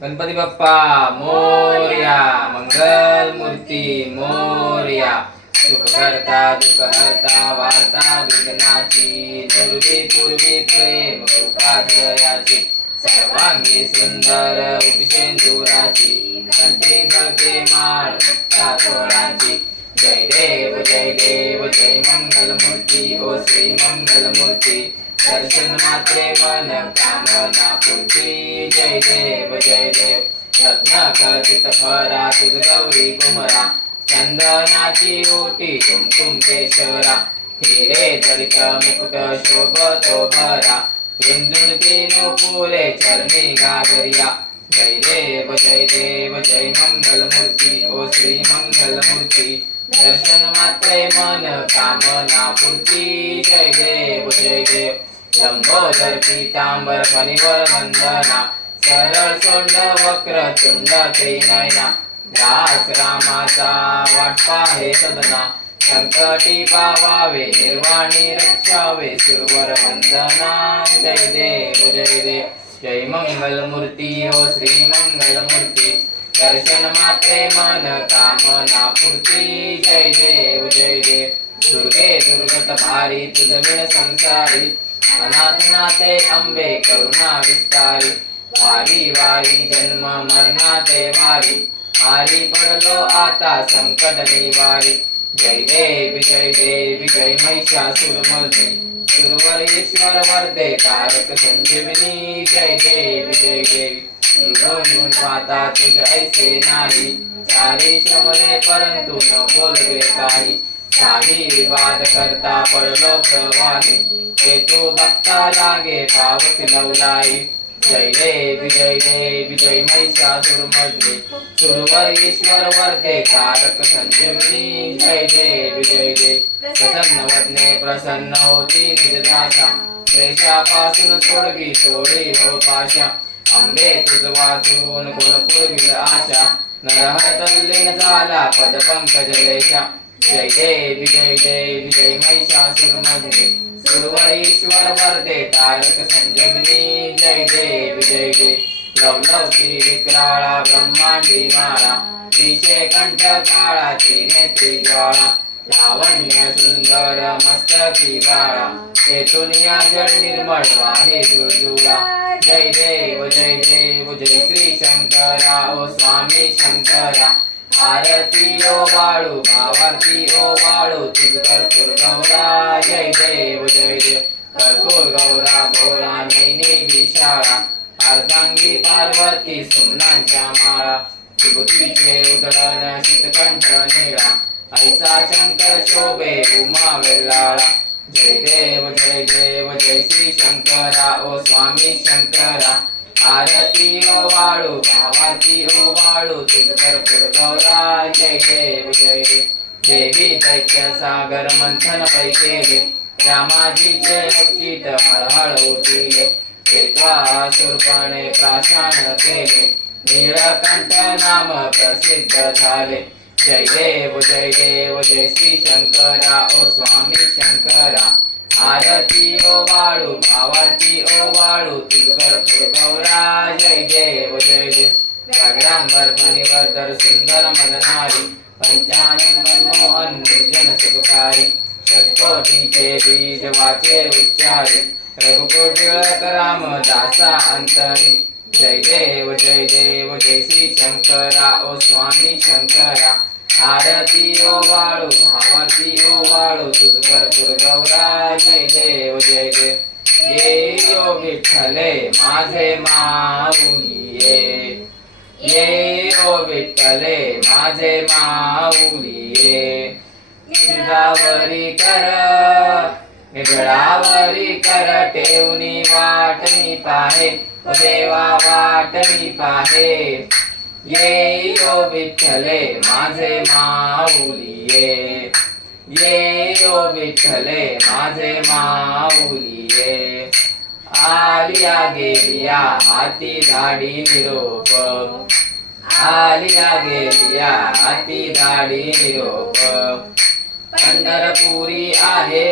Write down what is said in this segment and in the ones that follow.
गणपती बाप्पा मोरया, मंगल मूर्ती मोरया, सुख करता दुःख हरता वार्ता विघ्नाची, दुर्वी पूर्वी प्रेम कृपादयाची, सर्वांगी सुंदर उपशेंदुराची, कंठी झळके माळ मुक्ताफळाची. जय देव जय मंगल मूर्ती ओ श्री मंगल मूर्ती, दर्शन मात्रे मन कामना पूर्ती. जय देव रत्न खचित फरा तुझ गौरी कुमरा, चंदनाची ओटी कुमकुम केशरा, हिरे जडित मुकुट शोभतो भरा, झुंझुणती नुपुरे चरणी घागरिया. जय देव जय मंगल मूर्ती ओ श्री मंगल मूर्ती, दर्शन मात्रे मन कामना पूर्ती. जय देव लंबोदर पीतांबर फणीवर वंदना, सरळ सोंड वक्र तुंड त्रिनयना, दास रामाचा वाटपा हे सदना, संकटी पावावे निर्वाणी रक्षावे सुरवर वंदना. जय देव जय मंगल मूर्ती ओ श्री मंगल मूर्ती, दर्शन मात्रे मन कामना पूर्ती. जय देव दुर्गे दुर्गत भारी तुझ बिन संसारी, अनाथ नाथे अंबे करुणा विस्तारी, वारी वारी जन्म मरणाचे वारी, हारी पडलो आता संकट निवारी. जय देवी जय महिषासुरमर्दिनी, सुरवरेश्वर वरदे तारक संजीवनी. जय देवी माता तुझ ऐसे नाही, चारी श्रमले परंतु न बोलवे काही, काही विवाद करता पडलो प्रवाही, ते तू भक्ता लागे पावस लवलाई. जय देवी जय महिषासुरमर्दिनी, सुरवर वरदे तारक संजीवनी. जय देवी प्रसन्न वदने प्रसन्न होती निजदाशा, क्लेशापासून सोडवी तोडी हो पाशा, अंबे तुझ वाचून कोण पुरविल आशा, नरहर तल्लीन झाला पद पंकज लेशा. जय देवी जय महिषासुरमर्दिनी, सुरवरेश्वर वरदे तारक संजीवनी. जय देवी लवलवती विक्राळा ब्रह्मांडी माळा, विषे कंठ काळाची नेत्री ज्वाळा, लावण्य सुंदर मस्तकी बाळा, तेथून या जल निर्मळ वाहे जुळजुळा. जय देव जय श्री शंकरा ओ स्वामी शंकरा, आरती ओ वाळू भावारती ओ वाळू तुझ कर्पूर गौरा. जय देव कर्पूर गौरा भोळा नैनी विशाळा, अर्धांगी पार्वती सुमनांच्या माळा, विभूतीचे उधळण शीतकंठ निळा, ऐसा शंकर शोभे उमा वेल्लाळा. जय देव जय श्री शंकरा ओ स्वामी शंकरा, आरती ओ वाळू भावाती ओ वाळू तुझ कर्पूर गौरा. जय देव देवी दैत्य सागर मंथन पैकेले, रामाजीचे लक्षित हळहळ उठिले, शूरपणे प्राशान केले, नीळकंठ नाम प्रसिद्ध झाले. जय देव जय श्री शंकरा ओ स्वामी शंकरा, आरती ओ वाळू भावाती ओ वाळू तुझ कर्पूर गौरा. जय देव व्याघ्रांबर फणीवर सुंदर मदनारी, पंचानन मनमोहन निर्जन सुखकारी, षटकोटीचे बीज वाचे उच्चारी, रघुकुळ टिळक राम दासा अंतरी. जय देव जय श्री शंकरा ओ स्वामी शंकरा, आरती ओ वाळू भावाती ओ वाळू तुझ कर्पूर गौरा. जय देव ये ओ विठ्ठले माझे माऊली ये ओ विठ्ठले माझे माऊली ये. शिरावरी गळावरी कर ठेवणी वाट मी पाहे, देवा वाट मी पाहे. ये ओ विठ्ठले माझे माऊली ये ओ विठ्ठले माझे माऊली ये. आलिया गेलिया हाती धाडी निरोप, आलिया गेलिया हाती धाडी निरोप, पंढरपुरी आहे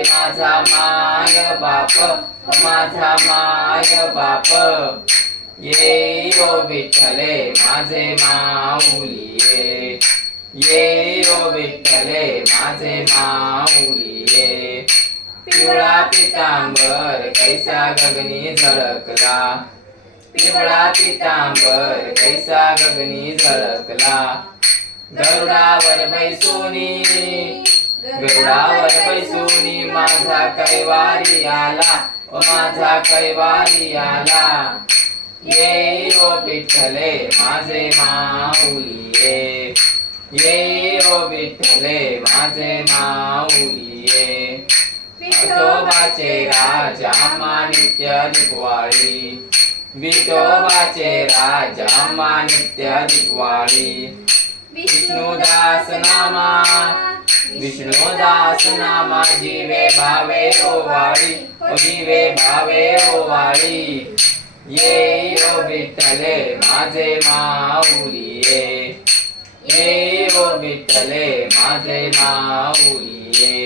माझा माय बाप, माझा माय बाप. ये ओ विठ्ठले माझे माऊली ये. ये ओ विठ्ठले माझे माऊली ये. पिवळा पितांबर कैसा गगनी झळकला. पिवळा पितांबर कैसा गगनी झळकला. गरुडावर बैसूनी माझा कैवारी आला. ओ माझा कैवारी आला. ये ओ विठ्ठले माझे माऊली ये. ये ओ विठ्ठले माझे माऊली ये. विठोबाचे राज आम्हा नित्य दिपवाळी. विठोबाचे राज आम्हा नित्य दिपवाळी. विष्णुदास नामा जीवे भावे ओवाळी. ओ जीवे भावे ओवाळी. ये ओ विठ्ठले माझे माऊली ये. ये ओ विठ्ठले माझे माऊली ये.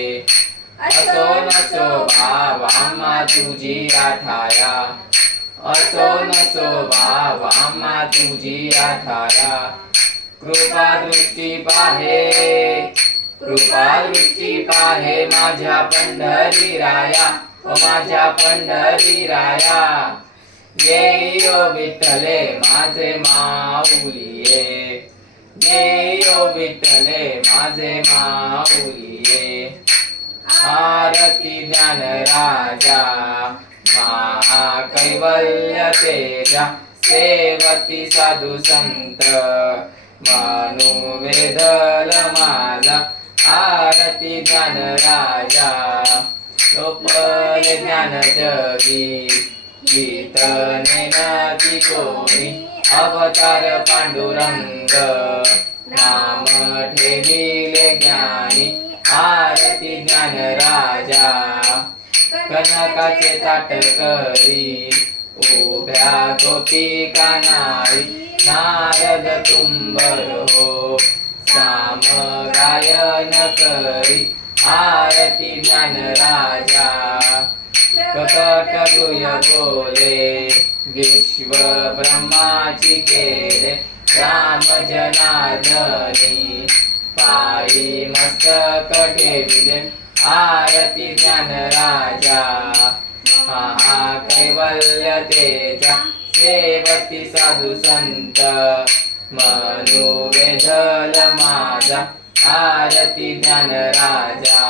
असो नसो भाव आम्हा तुझी आठाया. असो नसो भाव आम्हा तुझी आठाया. कृपा दृष्टी पाहे माझ्या पंढरी राया. ओ माझ्या पंढरी राया. ये ओ विठ्ठले माझे माऊली ये. ये ओ विठ्ठले माझे माऊली ये. आरती ज्ञान राजा महाकैवल्य तेजा. सेवती साधू संत मानू वेदल माझा. आरती ज्ञान राजा लोपल ज्ञान जगी. गीतने नती कोणी अवतार पांडुरंग. नाम ठेविले ज्ञानी. आरती ज्ञान राजा कनकाचे ताट करी. उभ्या गोपिका नारी. नारद तुंबर हो साम गायन करी. आरती ज्ञान राजा प्रकट गुय बोले. विश्व ब्रह्माची केले राम जनार्दनी. पायी मस्तक ठेविले. आरती ज्ञान राजा महाकैवल्य तेजा. सेवती साधू संत मनु वेधल माझा. आरती ज्ञान राजा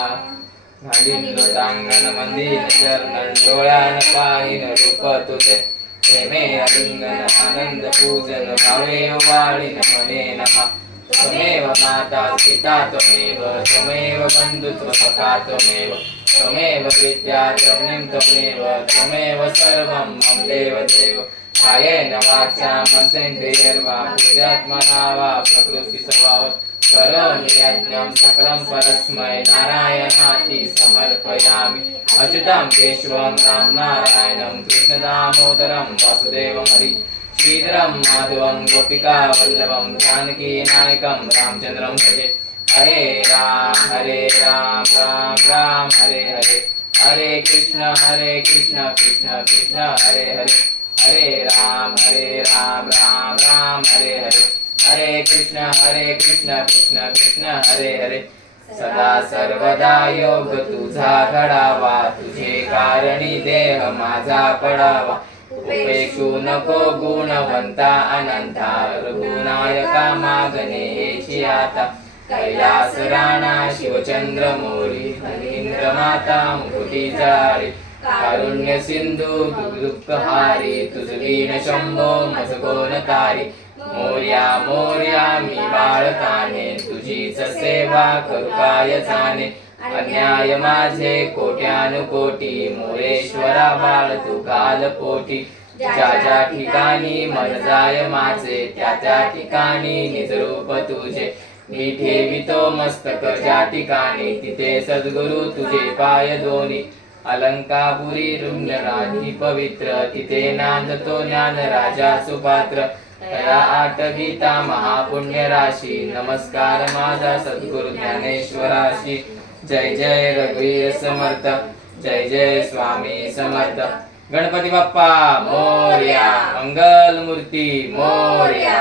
घालीन लोटांगण मंदिर चरण. डोळ्यान पाहिन रूप तुझे. प्रेमे अलिंगन आनंद पूजन. भावे वाळीन मने नमा. त्वमेव माता पिता त्वमेव. त्वमेव बंधुत्व सखा त्वमेव. त्वमेव विद्या त्वमेव त्वमेव. त्वमेव सर्वं मम देव देव. कायेन वाचा मनसेन्द्रियर्वा बुद्ध्यात्मना वा प्रकृति स्वभावात् करोमि यज्ञं सकलं परस्मै नारायणाति समर्पयामि. अच्युतं केशवं राम नारायणं कृष्णदामोदरं वासुदेवं हरि. श्रीधरं माधवं गोपिका वल्लभं जानकी नायकं रामचन्द्रं भजे. हरे राम राम राम हरे हरे. हरे कृष्ण कृष्ण कृष्ण हरे हरे. हरे राम राम राम हरे हरे. हरे कृष्ण कृष्ण कृष्ण हरे हरे. सदा सर्वदा योग तुझा घडावा. तुझे कारणी देह माझा पडावा. उपेक्षू नको गुणवंता अनंता. रघुनायका मागणे हेची आता. कैलास राणा शिवचंद्र मोरी. इंद्र माता मुकुटी जाळी. कारुण्य सिंधू दुःखहारी. तुझवीन शंभो मज कोण तारी. मोर्या मोर्या मी बाळकाने. तुझीच सेवा करू काय जाणे. अन्याय माझे कोट्यानुकोटी. मोरेश्वरा बाळ तू काल पोटी. ज्या ठिकाणी मन जाय माझे. त्या ठिकाणी निजरूप तुझे. मी ठेवितो मस्तक ज्या ठिकाणी. तिथे सद्गुरु तुझे पाय दोन्ही. अलंकापुरी रुम्यराधी पवित्र. तिथे नांदतो ज्ञान राजा सुपात्र. तया आठ गीता महापुण्य राशी. नमस्कार माझा सद्गुरु ज्ञानेश्वराशी. जय जय रघुवीर समर्थ. जय जय स्वामी समर्थ. गणपती बाप्पा मोरया, मंगल मूर्ती मोरया.